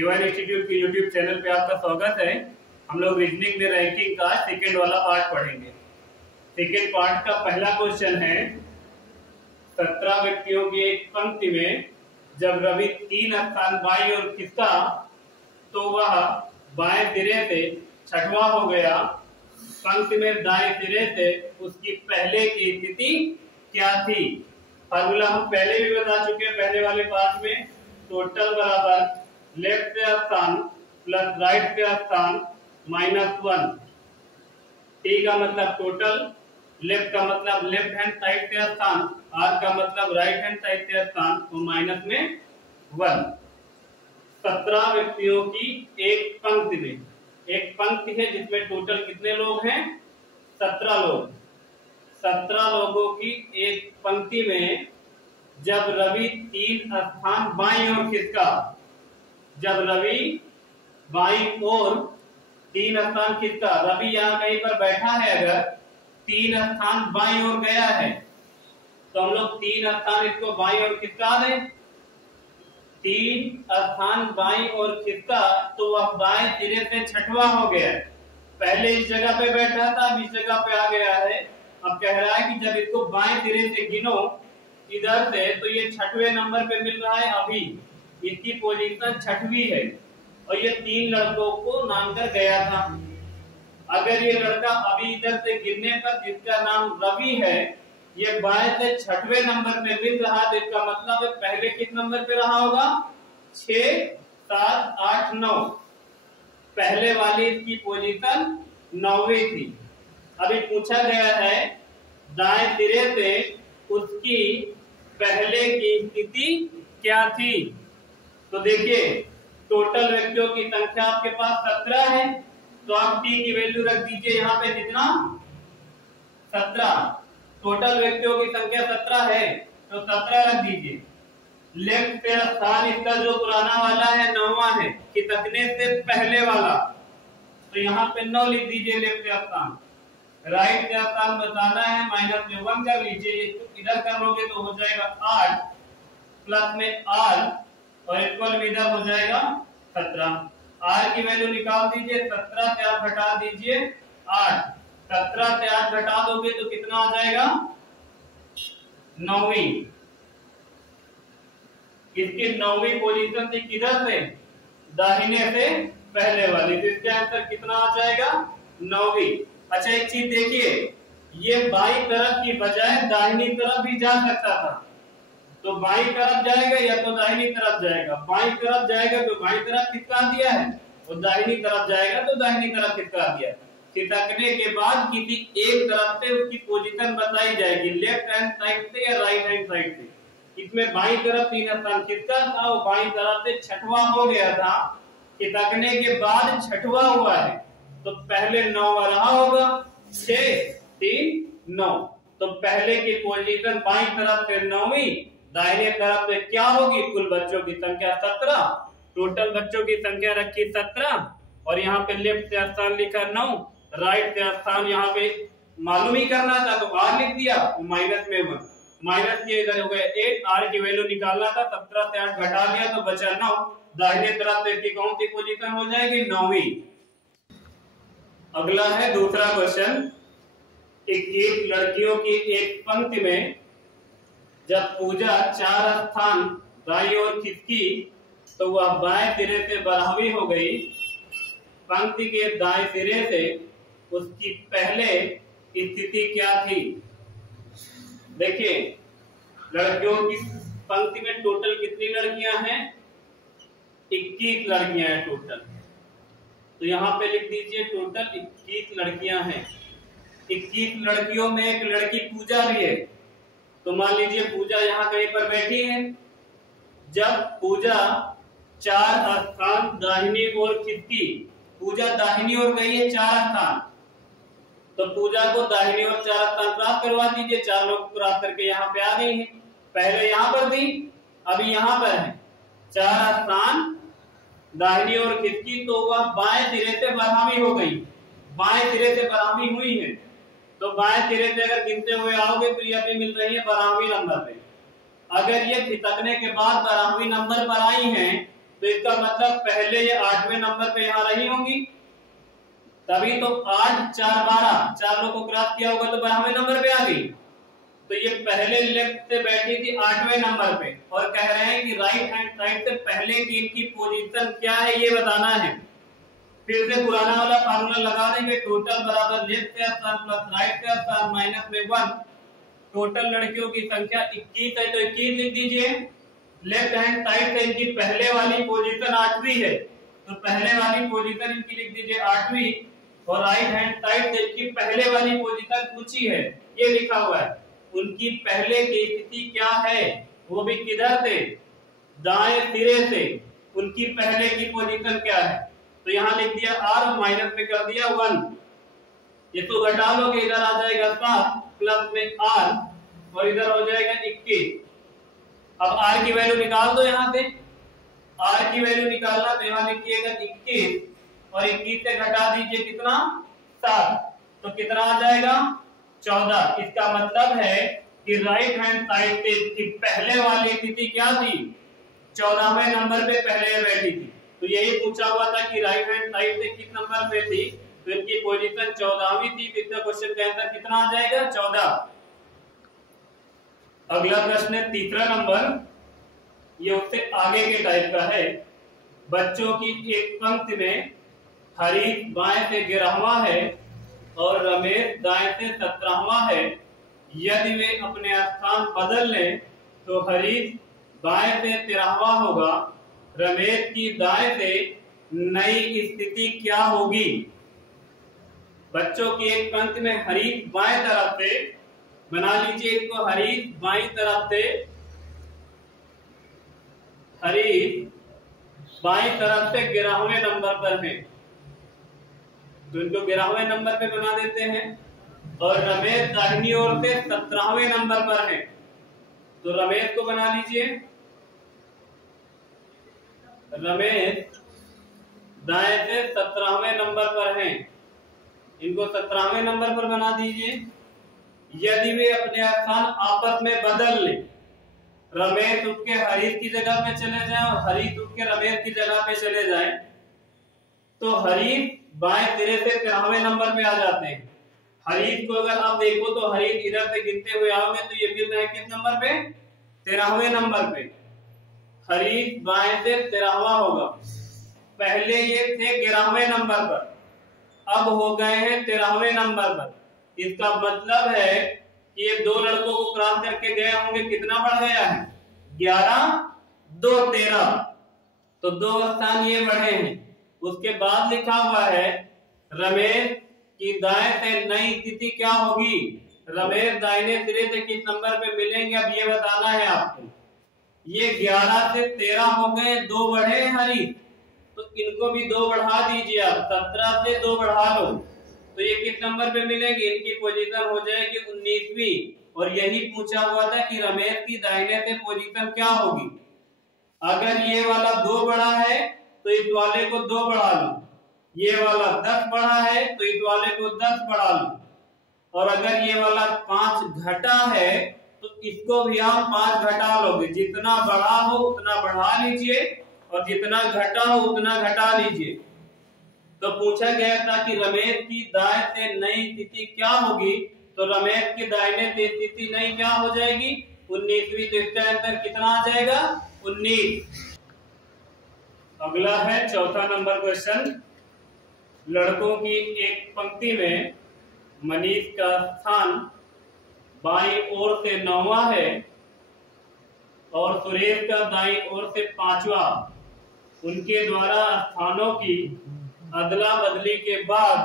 Divine institute के YouTube channel पे आपका स्वागत है। हम लोग रीजनिंग में रैंकिंग का सेकेंड वाला पार्ट पढ़ेंगे। सेकेंड पार्ट का पहला क्वेश्चन है, 17 व्यक्तियों की एक पंक्ति में जब रवि 3 स्थान बाईं ओर खिसका तो वह बाएं सिरे से छठवां हो गया। पंक्ति में दाएं सिरे से उसकी पहले की स्थिति क्या थी? फार्मूला हम पहले भी बता चुके हैं पहले वाले पार्ट में। टोटल बराबर लेफ्ट का स्थान प्लस राइट का स्थान -1। टी का मतलब टोटल, लेफ्ट का मतलब लेफ्ट हैंड साइड का स्थान, आर का मतलब राइट हैंड साइड का स्थान तो माइनस में 1। 17 व्यक्तियों की एक पंक्ति में, एक पंक्ति है जिसमें टोटल कितने लोग हैं? 17 लोग। 17 लोगों की एक पंक्ति में जब रवि 3 स्थान बाईं ओर खिसका, जब रवि बाईं ओर 3 स्थान खिसका, रवि यहाँ कहीं पर बैठा है, अगर 3 स्थान बाईं ओर गया है तो हम लोग 3 स्थान इसको बाईं ओर खिसका दें। 3 स्थान बाईं ओर खिसका तो वह बाएं सिरे से छठवां हो गया। पहले इस जगह पे बैठा था, अब इस जगह पे आ गया है। अब कह रहा है कि जब इसको बाएं सिरे से गिनो इधर से तो ये 6वें नंबर पे मिल रहा है। अभी इसकी पोजीशन 6वीं है और ये 3 लड़कों को नाम कर गया था। अगर ये लड़का अभी इधर से गिरने पर जिसका नाम रवि है ये बाएं से 6वें नंबर पे मिल रहा है तो इसका मतलब है पहले किस नंबर पे रहा होगा? 6, 7, 8, 9। पहले वाली इसकी पोजीशन 9वीं थी। अभी पूछा गया है दाएं सिरे से उसकी पहले की स्थिति क्या थी। तो देखिए टोटल व्यक्तियों की संख्या आपके पास 17 है तो आप टी की वैल्यू रख दीजिए यहाँ पे कितना? 17। टोटल व्यक्तियों की संख्या 17 है तो 17 रख दीजिए। लेफ्ट का स्थान इसका जो पुराना वाला है 9वां है, खिसकने से पहले वाला, तो यहाँ पे 9 लिख दीजिए लेफ्ट का स्थान। राइट का स्थान बताना है, -1 कर लीजिए। इधर कर लोगे तो हो जाएगा 8 प्लस में r और इक्वल में इधर हो जाएगा 17। r की वैल्यू निकाल दीजिए। 17 से आप घटा दीजिए 8। 17 से 8 घटा दोगे तो कितना आ जाएगा? 9वीं। इसकी 9वीं पोजीशन थी किधर से? दाहिने से पहले वाली। तो इसका आंसर कितना आ जाएगा? 9वीं। अच्छा एक चीज देखिए, ये बाईं तरफ की बजाय दाहिनी तरफ भी जा सकता था। तो बाईं तरफ जाएगा या तो दाहिनी तरफ जाएगा। बाईं तरफ जाएगा तो बाईं तरफ खिसका दिया है और दाहिनी तरफ जाएगा तो दाहिनी तरफ खिसका दिया। खिसकने के बाद किसी एक तरफ से उसकी पोजीशन बताई जाएगी, लेफ्ट हैंड साइड से या राइट हैंड साइड से। इसमें बाईं तरफ 3 स्थान खिसका था और बाईं तरफ से छठवां हो गया था। खिसकने के बाद छठवां हुआ है तो पहले 9वां रहा होगा। 6, 3, 9। तो पहले की पोजीशन बाईं तरफ से 9वीं, दाहिने तरफ से क्या होगी? कुल बच्चों की संख्या 17। टोटल बच्चों की संख्या रखी 17 और यहाँ पे लेफ्ट का स्थान लिखा 9, राइट का स्थान यहाँ पे मालूम ही करना था तो r लिख दिया, माइनस में 1। माइनस के इधर हो गया 8। r की वैल्यू निकालना था, 17 से 8 घटा दिया तो बचा 9। दाहिने तरफ से इसकी कौन सी पोजीशन हो जाएगी? 9वीं। अगला है दूसरा क्वेश्चन। 21 लड़कियों की एक पंक्ति में जब पूजा 4 स्थान दाईं ओर खिसकी तो वह बाएं सिरे से 12वीं हो गई। पंक्ति के दाएं सिरे से उसकी पहले स्थिति क्या थी? देखिए लड़कियों की पंक्ति में टोटल कितनी लड़कियां हैं? 21 लड़कियां हैं टोटल। तो यहाँ पे लिख दीजिए टोटल 21 लड़कियां हैं। 21 लड़कियों में एक लड़की पूजा भी है। तो मान लीजिए पूजा यहाँ कहीं पर बैठी है। जब पूजा 4 स्थान दाहिनी ओर खिसकी, पूजा दाहिनी ओर गई है 4 स्थान, तो पूजा को दाहिनी ओर 4 स्थान प्राप्त करवा दीजिए। 4 लोग प्राप्त करके यहाँ पे आ गई है। पहले यहाँ पर थी, अभी यहाँ पर है। 4 स्थान दाहिनी ओर खिसकी तो वह बाएं सिरे से 12वीं हो गई। बाएं सिरे से 12वीं हुई है तो बाएं सिरे से अगर गिनते हुए आओगे तो ये अभी मिल रही है 12वीं नंबर पे। अगर ये खिसकने के बाद 12वीं नंबर पर आई हैं तो इसका मतलब पहले ये 8वें नंबर पे यहाँ रही होंगी, तभी तो 8 4 12, 4 लोग को क्रॉस किया होगा तो 12वें नंबर पे आ गई। तो ये पहले लेफ्ट से बैठी थी 8वें नंबर पे, और कह रहे हैं कि राइट हैंड साइड से पहले की इनकी पोजीशन क्या है ये बताना है। फिर से पुराना वाला फार्मूला लगा देंगे, टोटल बराबर लेफ्ट से प्लस राइट से माइनस में 1। टोटल लड़कियों की संख्या 21 है, तो 21 लिख दीजिए। लेफ्ट हैंड साइड से इनकी पहले वाली पोजीशन 8वीं है, तो पहले वाली पोजीशन इनकी लिख दीजिए 8वीं, और राइट हैंड साइड से इनकी पहले वाली पोजीशन ऊंची है, ये लिखा हुआ है। उनकी पहले की स्थिति क्या है, वो भी किधर से, दाएं सिरे से। उनकी पहले की पोजीशन क्या है, तो यहाँ लिख दिया r और माइनस में कर दिया 1। ये तो घटा लोगे, इधर आ जाएगा 7 प्लस में r और इधर हो जाएगा 21। अब r की वैल्यू निकाल दो, यहाँ से r की वैल्यू निकालना, तो यहाँ लिखिएगा 21 और 21 से घटा दीजिए कितना, 7, तो कितना आ जाएगा 14। इसका मतलब है कि राइट हैंड साइड से इसकी पहले वाली स्थिति क्या थी, 14वें नंबर पे पहले बैठी थी। तो यही पूछा हुआ था कि राइट हैंड साइड से किस नंबर पे थी, तो इनकी पोजीशन 14वीं थी। तो इसका क्वेश्चन का आंसर कितना आ जाएगा, 14। अगला प्रश्न है तीसरा नंबर, ये उससे आगे के टाइप का है। बच्चों की एक पंक्ति में हरीश बाएं से 11वां है और रमेश दाएं से 17वां है। यदि वे अपने स्थान बदल लें तो हरीश बाएं से 13वां होगा, रमेश की दाएं से नई स्थिति क्या होगी। बच्चों की एक पंक्ति में हरीश बाएं तरफ से, बना लीजिए इसको, हरीश बाएं तरफ से, हरीश बाएं तरफ से 11वें नंबर पर है, तो इनको 11वें नंबर पे बना देते हैं। और रमेश दाहिनी ओर से 17वें नंबर पर है, तो रमेश को बना लीजिए, रमेश दाएं से 17वें नंबर पर हैं, इनको 17वें नंबर पर बना दीजिए। यदि वे अपने स्थान आपस में बदल ले, रमेश उठ के हरीश की जगह पे चले जाए और हरीश उठ के रमेश की जगह पे चले जाए, तो हरीश बाएं सिरे से 13वें नंबर पे आ जाते हैं। हरीश को अगर आप देखो तो हरीश इधर से गिनते हुए आओगे तो ये मिल रहा है किस नंबर पे, 13वें नंबर पे। हरीश बाएं से 13वां होगा, पहले ये थे 11वें नंबर पर, अब हो गए हैं 13वें नंबर पर। इसका मतलब है कि ये दो लड़कों को क्रॉस करके गए होंगे, कितना बढ़ गया है, 11 2 13, तो 2 स्थान ये बढ़े हैं। उसके बाद लिखा हुआ है रमेश की दाएं से नई स्थिति क्या होगी, रमेश दाहिने सिरे से किस नंबर पे मिलेंगे, अब ये बताना है आपको। ये 11 से 13 हो गए, 2 बढ़े हरी, तो इनको भी 2 बढ़ा दीजिए आप, 17 से 2 बढ़ा लो, तो ये किस नंबर पे मिलेंगे, इनकी पोजीशन हो जाएगी 19वीं। और यही पूछा हुआ था कि रमेश की दाहिने से पोजीशन क्या होगी। अगर ये वाला 2 बढ़ा है तो इस वाले को 2 बढ़ा लो, ये वाला 10 बढ़ा है तो इस वाले को 10 बढ़ा लो, और अगर ये वाला 5 घटा है तो इसको भी आप 5 घटा लोगे। जितना बढ़ा हो उतना बढ़ा लीजिए और जितना घटा हो उतना घटा लीजिए। तो पूछा गया था कि रमेश की दाएं से नई स्थिति क्या होगी, तो रमेश की दाहिने से स्थिति नई क्या हो जाएगी, 19वीं। तो इसका आंसर कितना आ जाएगा, 19। अगला है चौथा नंबर क्वेश्चन। लड़कों की एक पंक्ति में मनीष का स्थान बाईं ओर से 9वां है और सुरेश का दाईं ओर से 5वां। उनके द्वारा स्थानों की अदला बदली के बाद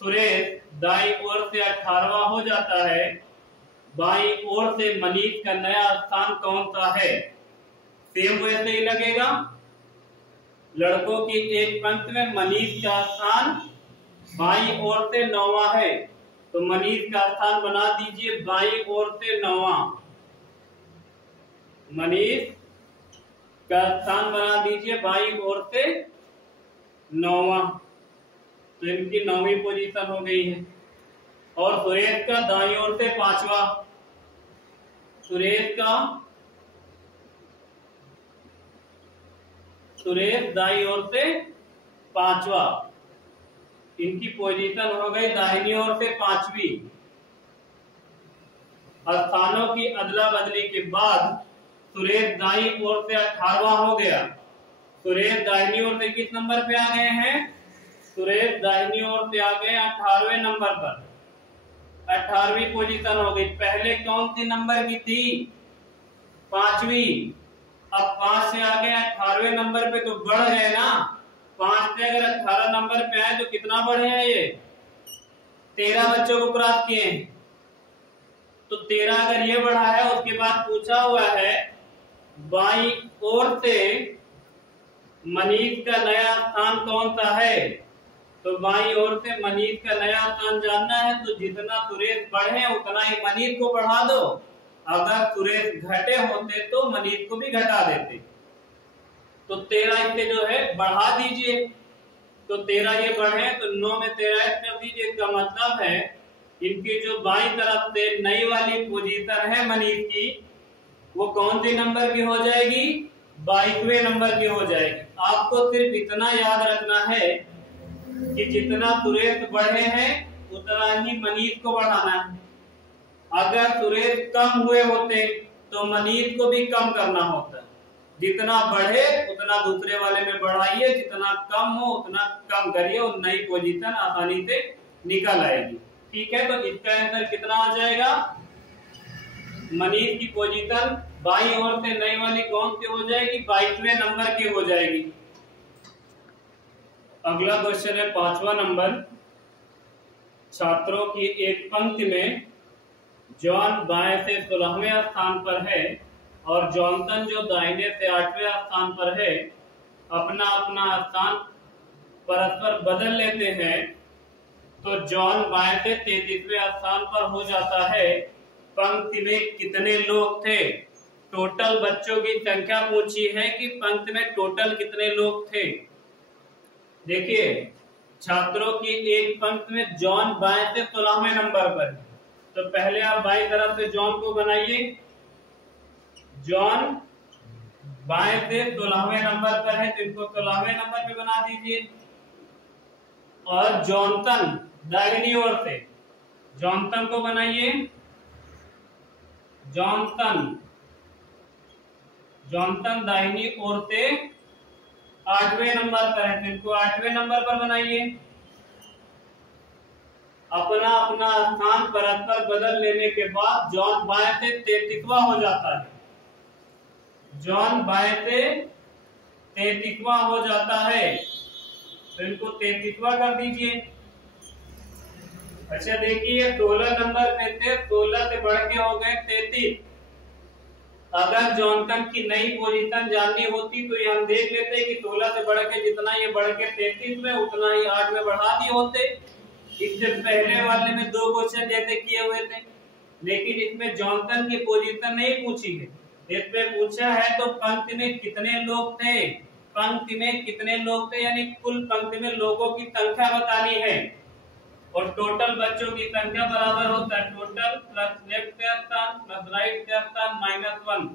सुरेश दाईं ओर से 18वां हो जाता है। बाईं ओर से मनीष का नया स्थान कौन सा है। सेम वैसे ही लगेगा। लड़कों की एक पंक्ति में मनीष का स्थान बाईं ओर से 9वां है, तो मनीष का स्थान बना दीजिए बाईं ओर से 9वां। मनीष का स्थान बना दीजिए बाईं ओर से 9वां, तो इनकी 9वीं पोजीशन हो गई है। और सुरेश का दाईं ओर से 5वां, सुरेश का सुरेश दाई ओर से पांचवा, इनकी पोजीशन हो गई दाहिनी ओर से पांचवी। स्थानों की अदला बदली के बाद सुरेश दाई ओर से 18वां हो गया। सुरेश दाहिनी ओर से किस नंबर पे आ गए हैं? सुरेश दाहिनी ओर से आ गए 18वें नंबर पर, 18वीं पोजीशन हो गई। पहले कौन सी नंबर की थी? 5वीं। अब 5 से आगे 18वें नंबर पे तो बढ़ गए ना। 5 से अगर 18 नंबर पे आए तो कितना बढ़े हैं ये? 13 बच्चों को प्राप्त किए हैं। तो 13 अगर ये बढ़ा है, उसके बाद पूछा हुआ है बाई ओर से मनीष का नया स्थान कौन सा है? तो बाई ओर से मनीष का नया स्थान जानना है तो जितना सुरेश बढ़े उतना ही मनीष को बढ़ा दो। अगर सुरेश घटे होते तो मनीष को भी घटा देते। तो 13 इसे जो है बढ़ा दीजिए। तो 13 ये बढ़े तो 9 में 13 ऐड कर दीजिए। इसका मतलब है इनकी जो बाई तरफ से नई वाली पोजीशन है मनीष की, वो कौन सी नंबर की हो जाएगी? 22वें नंबर की हो जाएगी। आपको सिर्फ इतना याद रखना है कि जितना सुरेश बढ़े हैं उतना ही मनीष को बढ़ाना है। अगर सुरेश कम हुए होते तो मनीष को भी कम करना होता। जितना बढ़े उतना दूसरे वाले में बढ़ाइए, जितना कम हो उतना कम करिए और नई पोजीशन आसानी से निकल आएगी। ठीक है, तो इसका आंसर कितना आ जाएगा? मनीष की पोजीशन बाई ओर से नई वाली कौन सी हो जाएगी? 22वें नंबर की हो जाएगी। अगला क्वेश्चन है 5वां नंबर। छात्रों की एक पंक्ति में जॉन बाएं से 16वें स्थान पर है और जॉनसन जो दाहिने से 8वें स्थान पर है, अपना अपना स्थान परस्पर बदल लेते हैं तो जॉन बाएं से 33वें स्थान पर हो जाता है। पंक्ति में कितने लोग थे? टोटल बच्चों की संख्या पूछी है कि पंक्ति में टोटल कितने लोग थे। देखिए, छात्रों की एक पंक्ति में जॉन बाएं से 16वें नंबर पर है, तो पहले आप बाईं तरफ से जॉन को बनाइए। जॉन बाएं से 16वें नंबर पर है तो इसको 16वें नंबर पे बना दीजिए। और जॉनसन दाहिनी ओर से, जॉनसन को बनाइए। जॉनसन दाहिनी ओर से 8वें नंबर पर है तो इनको 8वें नंबर पर बनाइए। अपना अपना स्थान परस्पर बदल लेने के बाद जॉन बाएं से 33वां हो जाता है। जॉन बाएं से 33वां हो जाता है तो इनको 33वां कर दीजिए। अच्छा देखिए, 16 नंबर में से 16 से बढ़ के हो गए 33। अगर जॉनसन की नई पोजीशन जाननी होती तो ये हम देख लेते कि 16 से बढ़ के जितना ये बढ़ के 33 में उतना ही 8 में बढ़ा दिए होते। इससे पहले वाले में 2 क्वेश्चन जैसे किए हुए थे, लेकिन इसमें जॉनसन की पोजीशन नहीं पूछी है। इसमें पूछा है तो पंक्ति में कितने लोग थे। पंक्ति में कितने लोग थे यानी कुल पंक्ति में लोगों की संख्या बतानी है। और टोटल बच्चों की संख्या बराबर होता है टोटल प्लस लेफ्ट का स्थान प्लस राइट का स्थान -1।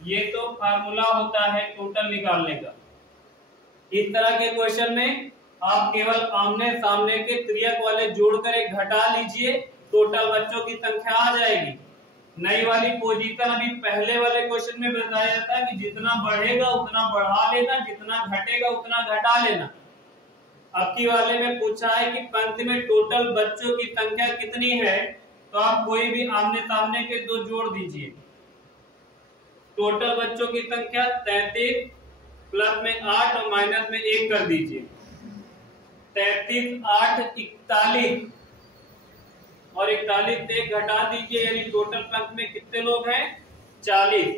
ये तो फार्मूला होता है टोटल निकालने का। इस तरह के क्वेश्चन में आप केवल आमने सामने के त्रियक वाले जोड़कर एक घटा लीजिए, टोटल बच्चों की संख्या आ जाएगी। नई वाली पोजीशन अभी पहले वाले क्वेश्चन में बताया था कि जितना बढ़ेगा उतना बढ़ा लेना, जितना घटेगा उतना घटा लेना। अब की वाले में पूछा है कि पंक्ति में टोटल बच्चों की संख्या कितनी है, तो आप कोई भी आमने सामने के 2 जोड़ दीजिए। टोटल बच्चों की संख्या 33 प्लस में 8 और माइनस में 1 कर दीजिए। 33 8 41 और 41 से 1 घटा दीजिए, यानी टोटल पंक्ति में कितने लोग हैं? 40।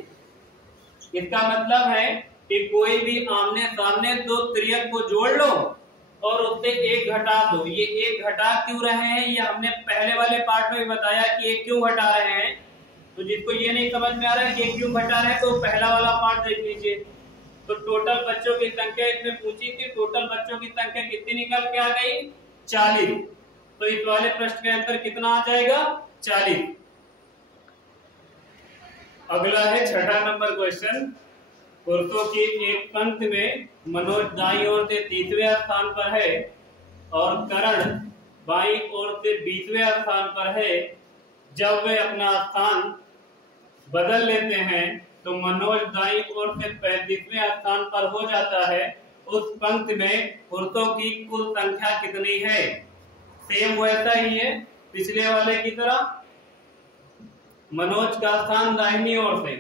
इसका मतलब है कि कोई भी आमने सामने 2 त्रियक को जोड़ लो और उससे 1 घटा दो। ये 1 घटा क्यों रहे हैं, ये हमने पहले वाले पार्ट में भी बताया कि ये क्यों घटा रहे हैं। तो जिसको ये नहीं समझ में आ रहा है कि ये क्यों घटा रहे हैं तो पहला वाला पार्ट देख लीजिए। तो टोटल बच्चों की संख्या इसमें पूछी थी, टोटल बच्चों की संख्या कितनी निकल के आ गई? 40। तो इस वाले प्रश्न का आंसर कितना आ जाएगा? 40। अगला है 6ठा नंबर क्वेश्चन। पुरुषों की एक पंक्ति में मनोज दाईं ओर से 30वें स्थान पर है और करण बाईं ओर से 20वें स्थान पर है। जब वे अपना स्थान बदल लेते हैं तो मनोज दाईं ओर से 35वें स्थान पर हो जाता है। उस पंक्ति में पुरुषों की कुल संख्या कितनी है? सेम वैसा ही है पिछले वाले की तरह। मनोज का स्थान दाहिनी ओर से,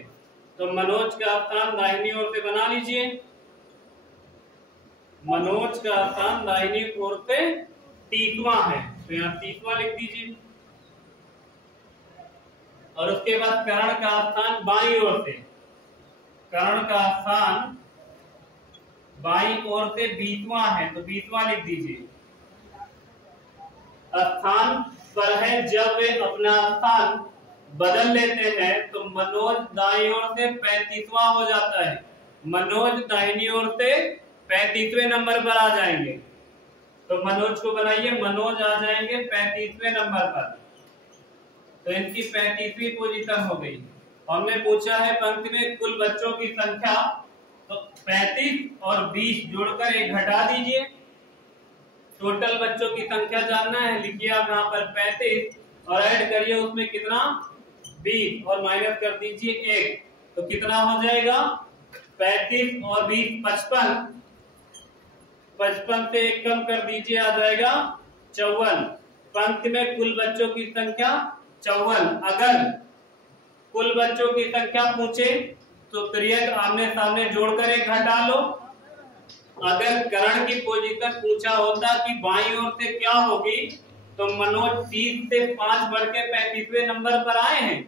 तो मनोज का स्थान दाहिनी ओर से बना लीजिए। मनोज का स्थान दाहिनी ओर से 30वां है, तो यहाँ 30वां लिख दीजिए। और उसके बाद कर्ण का स्थान बाईं ओर से, कर्ण का स्थान बाईं ओर से 20वां है, तो 20वां लिख दीजिए। स्थान पर है, जब वे अपना स्थान बदल लेते हैं तो मनोज दाईं ओर से 35वां हो जाता है। मनोज दाहिनी ओर से 35वें नंबर पर आ जाएंगे, तो मनोज को बनाइए, मनोज आ जाएंगे 35वें नंबर पर, तो इनकी 35वीं पोजीशन हो गई। हमने पूछा है पंक्ति में कुल बच्चों की संख्या, तो 35 और 20 जोड़कर 1 घटा दीजिए। टोटल बच्चों की संख्या जानना है, लिखिए आप यहाँ पर 35 और ऐड करिए उसमें कितना 20 और माइनस कर दीजिए 1, तो कितना हो जाएगा 35 और 20 55, 55 से 1 कम कर दीजिए आ जाएगा 54। पंक्ति में कुल बच्चों की संख्या 54। अगर कुल बच्चों की संख्या पूछे तो त्रियक आमने सामने जोड़कर 1 घटा लो। अगर करण की पोजीशन पूछा होता कि बाईं ओर से क्या होगी, तो मनोज 30 से 5 बढ़ के 35वें नंबर पर आए हैं,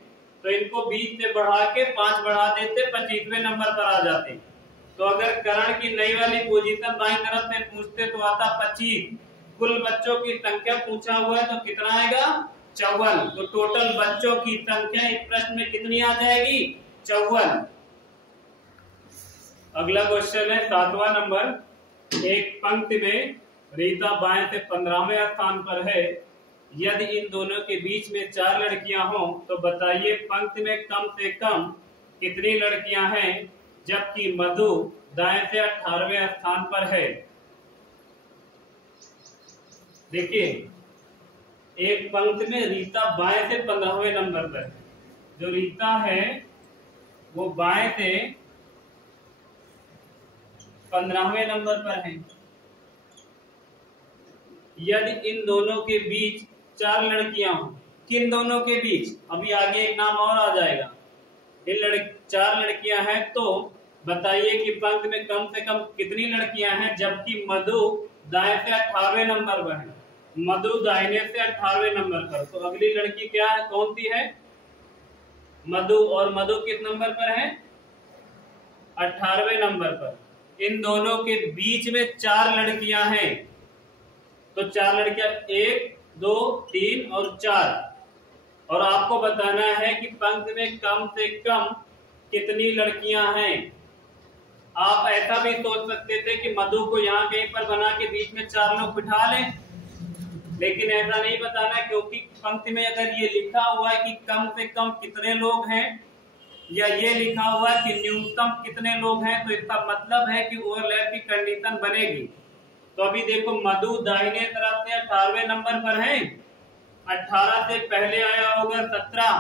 तो इनको 20 से बढ़ा के 5 बढ़ा देते 25वें नंबर पर आ जाते। तो अगर करण की नई वाली पोजीशन बाईं तरफ से पूछते तो आता 25। कुल बच्चों की संख्या पूछा हुआ है तो कितना आएगा 54। तो टोटल बच्चों की संख्या इस प्रश्न में कितनी आ जाएगी 54। अगला क्वेश्चन है 7वां नंबर। एक पंक्ति में रीता बाएं से 15वें स्थान पर है। यदि इन दोनों के बीच में 4 लड़कियां हों तो बताइए पंक्ति में कम से कम कितनी लड़कियां हैं, जबकि मधु दाएं से 18वें स्थान पर है। देखिए, एक पंक्ति में रीता बाएं से 15वें नंबर पर है। जो रीता है वो बाएं से 15वें नंबर पर है। यदि इन दोनों के बीच 4 लड़कियां हों, किन दोनों के बीच, अभी आगे एक नाम और आ जाएगा। इन 4 लड़कियां हैं तो बताइए कि पंक्ति में कम से कम कितनी लड़कियां हैं, जबकि मधु दाएं से 18वें नंबर पर है। मधु दाहिने से 18वें नंबर पर, तो अगली लड़की क्या है, कौन सी है, मधु। और मधु किस नंबर पर है 18वें नंबर पर। इन दोनों के बीच में 4 लड़कियां हैं, तो 4 लड़कियां 1 2 3 और 4, और आपको बताना है कि पंक्ति में कम से कम कितनी लड़कियां हैं। आप ऐसा भी सोच सकते थे कि मधु को यहाँ कहीं पर बना के बीच में 4 लोग बिठा लें, लेकिन ऐसा नहीं बताना, क्योंकि पंक्ति में अगर ये लिखा हुआ है कि कम से कम कितने लोग हैं, या ये लिखा हुआ है कि न्यूनतम कितने लोग हैं, तो इसका मतलब है कि ओवरलैप की कंडीशन बनेगी। तो अभी देखो, मधु दाहिने तरफ से 18वें नंबर पर है। 18 से पहले आया होगा 17,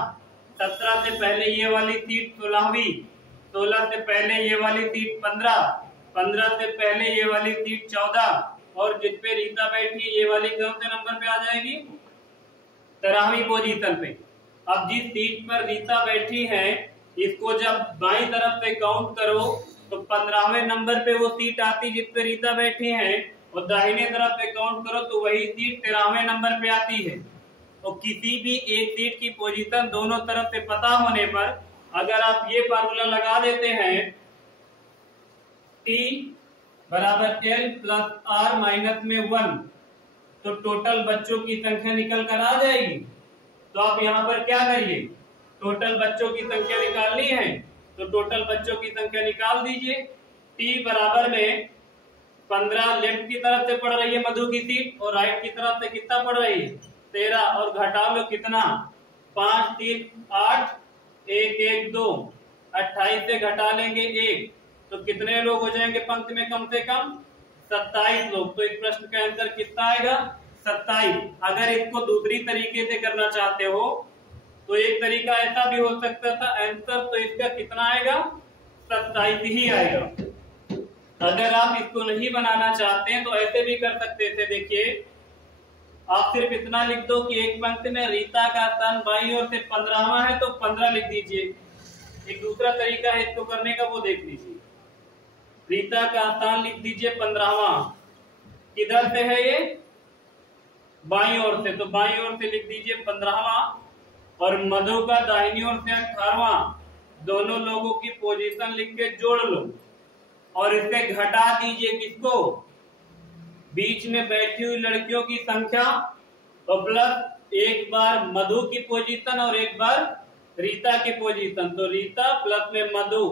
17 से पहले ये वाली सीट 16वीं, 16 से पहले ये वाली सीट 15, 15 से पहले ये वाली सीट 14, और जिस पे रीता बैठी ये वाली कौन से नंबर पे आ जाएगी 13वीं पोजीशन पे। अब जिस सीट पर रीता बैठी है इसको जब बाईं तरफ से काउंट करो तो 15वें नंबर पे वो सीट आती जिस पे रीता बैठी है, और दाहिने तरफ से काउंट करो तो वही सीट 13वें नंबर पे आती है। तो किसी भी एक सीट की पोजीशन दोनों तरफ से पता होने पर अगर आप ये फार्मूला लगा देते हैं T बराबर L प्लस R माइनस में 1, तो टोटल बच्चों की संख्या निकल कर आ जाएगी। तो आप यहाँ पर क्या करिए, टोटल बच्चों की संख्या निकालनी है तो टोटल बच्चों की संख्या निकाल दीजिए। T बराबर में 15 लेफ्ट की तरफ से पड़ रही है मधु की सीट, और राइट की तरफ से कितना पड़ रही है 13, और घटा लो कितना 5 3 8 1 1 2, 28 से घटा लेंगे 1, तो कितने लोग हो जाएंगे पंक्ति में कम से कम 27 लोग। तो इस प्रश्न का आंसर कितना आएगा 27। अगर इसको दूसरी तरीके से करना चाहते हो तो एक तरीका ऐसा भी हो सकता था, आंसर तो इसका कितना आएगा 27 ही आएगा। अगर आप इसको नहीं बनाना चाहते हैं तो ऐसे भी कर सकते थे। देखिए आप सिर्फ इतना लिख दो कि एक पंक्ति में रीता का स्थान बाईं ओर से 15वां है तो 15 लिख दीजिए। एक दूसरा तरीका है इसको करने का, वो देख लीजिए। रीता का स्थान लिख दीजिए 15वां, किधर से है ये बाईं ओर से, तो बाईं ओर से लिख दीजिए 15वां। और मधु का दाहिनी ओर से 18वां, दोनों लोगों की पोजीशन लिख के जोड़ लो और इसे घटा दीजिए किसको, बीच में बैठी हुई लड़कियों की संख्या और प्लस एक बार मधु की पोजीशन और एक बार रीता की पोजीशन। तो रीता प्लस में मधु,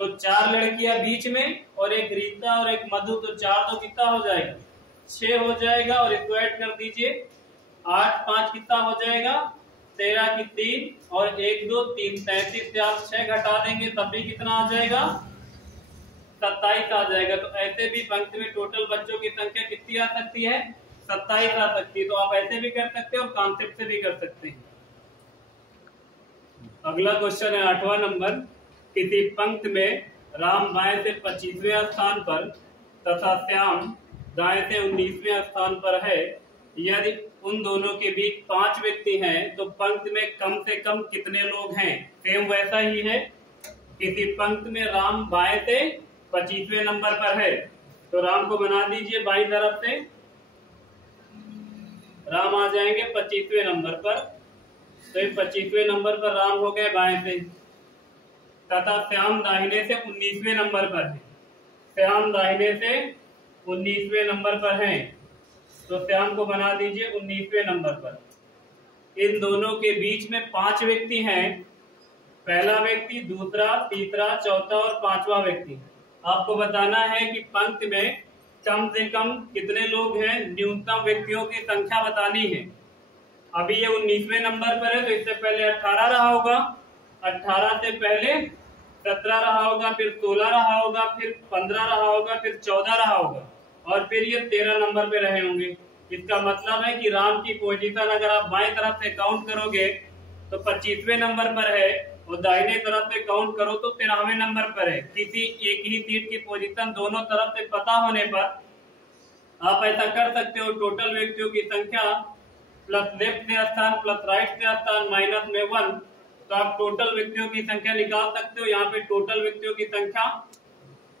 तो 4 लड़कियां बीच में और एक रीता और एक मधु, तो 4 तो कितना हो जाएगा 6 हो जाएगा। और इसको ऐड कर दीजिए 8 5 कितना हो जाएगा 13 की 3 और 1 2 3 33 से आप 6 घटा देंगे तब भी कितना आ जाएगा 27 आ जाएगा। तो ऐसे भी पंक्ति में टोटल बच्चों की संख्या कितनी आ सकती है 27 आ सकती है। तो आप ऐसे भी कर सकते हैं और कॉन्सेप्ट से भी कर सकते हैं। अगला क्वेश्चन है 8वां नंबर। किसी पंक्ति में राम बाएं से 25वें स्थान पर तथा श्याम दाएं से 19वें स्थान पर है। यदि उन दोनों के बीच 5 व्यक्ति हैं तो पंक्ति में कम से कम कितने लोग हैं। सेम वैसा ही है। किसी पंक्ति में राम बाएं से 25वें नंबर पर है तो राम को बना दीजिए बाईं तरफ से, राम आ जाएंगे 25वें नंबर पर। तो 25वें नंबर पर राम हो गए बाएं से, तथा श्याम दाहिने से 19वें नंबर पर है। श्याम दाहिने से 19वें नंबर पर है तो श्याम को बना दीजिए 19वें नंबर पर। इन दोनों के बीच में 5 व्यक्ति हैं, पहला व्यक्ति, दूसरा, तीसरा, चौथा और 5वां व्यक्ति। आपको बताना है कि पंक्ति में कम से कम कितने लोग हैं, न्यूनतम व्यक्तियों की संख्या बतानी है। अभी ये 19वें नंबर पर है तो इससे पहले 18 रहा होगा, 18 से पहले 17 रहा होगा, फिर 16 रहा होगा, फिर 15 रहा होगा, फिर 14 रहा होगा और फिर ये 13 नंबर पे रहे होंगे। इसका मतलब है कि राम की पोजीशन अगर आप बाएं तरफ से काउंट करोगे तो 25वें नंबर पर है और दाहिने तरफ से काउंट करो तो 13वें नंबर पर है। किसी एक ही सीट की पोजीशन दोनों तरफ से पता होने पर आप ऐसा कर सकते हो, टोटल व्यक्तियों की संख्या प्लस लेफ्ट से स्थान प्लस राइट से स्थान माइनस में 1, तो आप टोटल व्यक्तियों की संख्या निकाल सकते हो। यहाँ पे टोटल व्यक्तियों की संख्या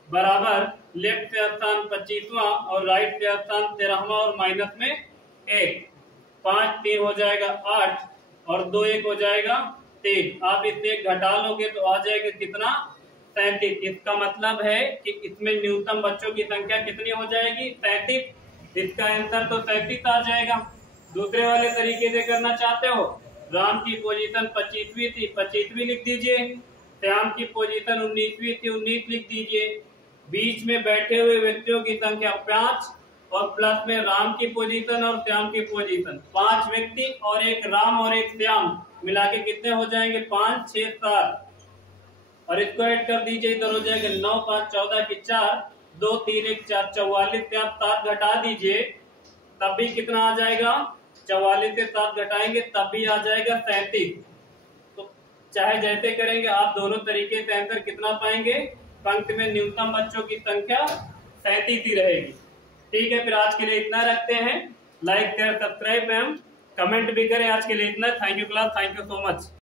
बराबर लेफ्ट से स्थान 25वां और राइट से स्थान 13वां और माइनस में 1, 5 3 हो जाएगा 8 और 2 1 हो जाएगा 3। आप इससे घटा लोगे तो आ जाएगा कितना 37। इसका मतलब है कि इसमें न्यूनतम बच्चों की संख्या कितनी हो जाएगी 37। इसका आंसर तो 37 आ जाएगा। दूसरे वाले तरीके से करना चाहते हो, राम की पोजीशन 25वीं थी 25वीं लिख दीजिए, श्याम की पोजीशन 19वीं थी 19 लिख दीजिए, बीच में बैठे हुए व्यक्तियों की संख्या 5 और प्लस में राम की पोजीशन और श्याम की पोजीशन। 5 व्यक्ति और एक राम और एक श्याम मिला के कितने हो जाएंगे 5 6 7 और इसको ऐड कर दीजिए, इधर हो जाएगा 9 5 14 की 4 2 3 1 4 44 से आप 7 घटा दीजिए तब भी कितना आ जाएगा 44 से 7 घटाएंगे तब भी आ जाएगा 37। तो चाहे जैसे करेंगे आप दोनों तरीके से आंसर कितना पाएंगे, पंक्ति में न्यूनतम बच्चों की संख्या 37 ही रहेगी। ठीक है, फिर आज के लिए इतना रखते हैं। लाइक शेयर सब्सक्राइब एवं कमेंट भी करें। आज के लिए इतना। Thank you class, thank you so much.